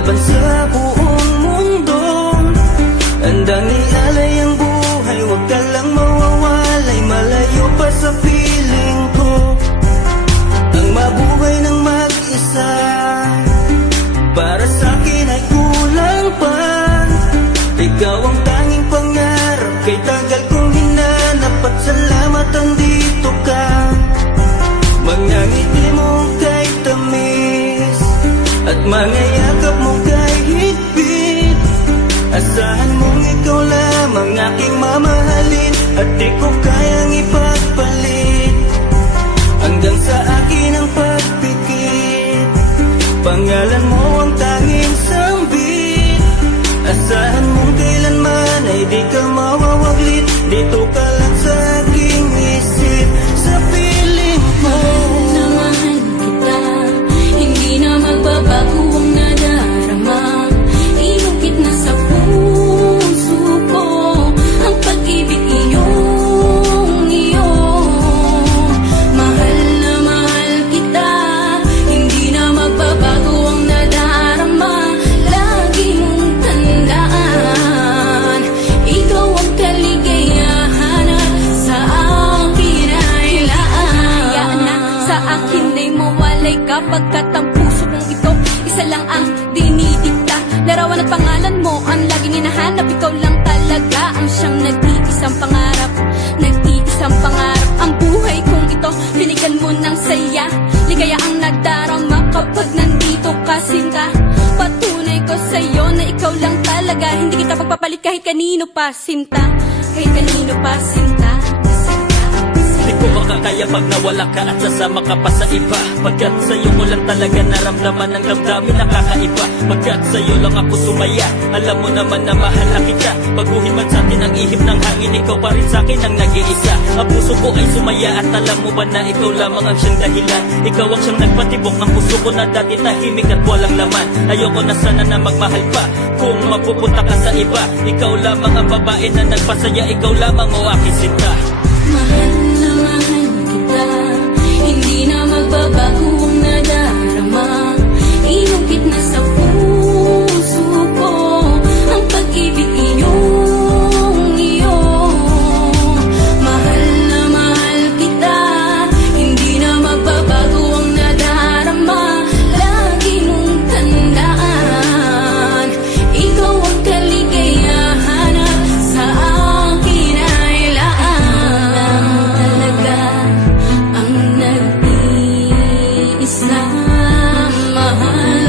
laban sa buong mundo. Handang ialay ang buhay, huwag ka lang mawawalay, malayo pa sa piling ko. Ang mabuhay ng mag-isa, para sa akin ay kulang pa. Ikaw ang tanging pangarap, kay tagal kong hinanap, at salamat andito ka. Mga ngiti mo kay tamis, at mga yakap mo kay higpit. Asahan mong ikaw lamang aking mamahalin, at di ko kayang ipagpalit. Hanggang sa akin ang pagpikit, pangalan mo ang tanging sambit. Asahan mong kailanman ay di ka mawawaglit, dito ka lang sa aking isip, sa piling mo. Mahal kita, hindi na magbabago ang nadarama. Inukit na sa puso ko ang pag-ibig iyong iyo. Mahal na mahal kita, hindi na magbabago ang nadarama. Lagi mong tandaan, ikaw ang kaligayahan at sa akin ay laan. Hayaan na sa akin ay mawalay kapagkat ang puso kong ito isa lang ang dinidikta. Larawan at pangalan mo ang laging hinahanap, ikaw lang talaga ang siyang nag-iisang pangarap. Nag-iisang pangarap ang buhay kong ito, binigyan mo ng saya. Ligaya ang nadarama kapag nandito ka, sinta. Patunay ko sa'yo na ikaw lang talaga, hindi kita pagpapalit kahit kanino pa, sinta. Kahit kanino pa, sinta. Di ko makakaya pag nawala ka at sasama ka pa sa iba. Pagkat sa'yo ko lang talaga naramdaman ang damdamin nakakaiba. Pagkat sa'yo lang ako sumaya, alam mo naman na mahal na kita. Baguhin man sa'tin ang ihip ng hangin, ikaw pa rin sa'kin ang nag-iisa. Ang puso ko ay sumaya at alam mo ba na ikaw lamang ang siyang dahilan. Ikaw ang siyang nagpatibok ng puso ko na dati tahimik at walang laman. Ayoko na sana na magmahal pa kung mapupunta ka sa iba. Ikaw lamang ang babae na nagpasaya, ikaw lamang o aking sinta. Mahal na mahal kita, hindi na magbabago ang nadarama. Inukit na sa puso ko ang pag-ibig iyong iyo. Mahal na mahal kita, hindi na magbabago ang nadarama. Lagi mong tandaan, ikaw ang kaligayahan at sa akin ay laan. Talaga ang nag-iisang mahal.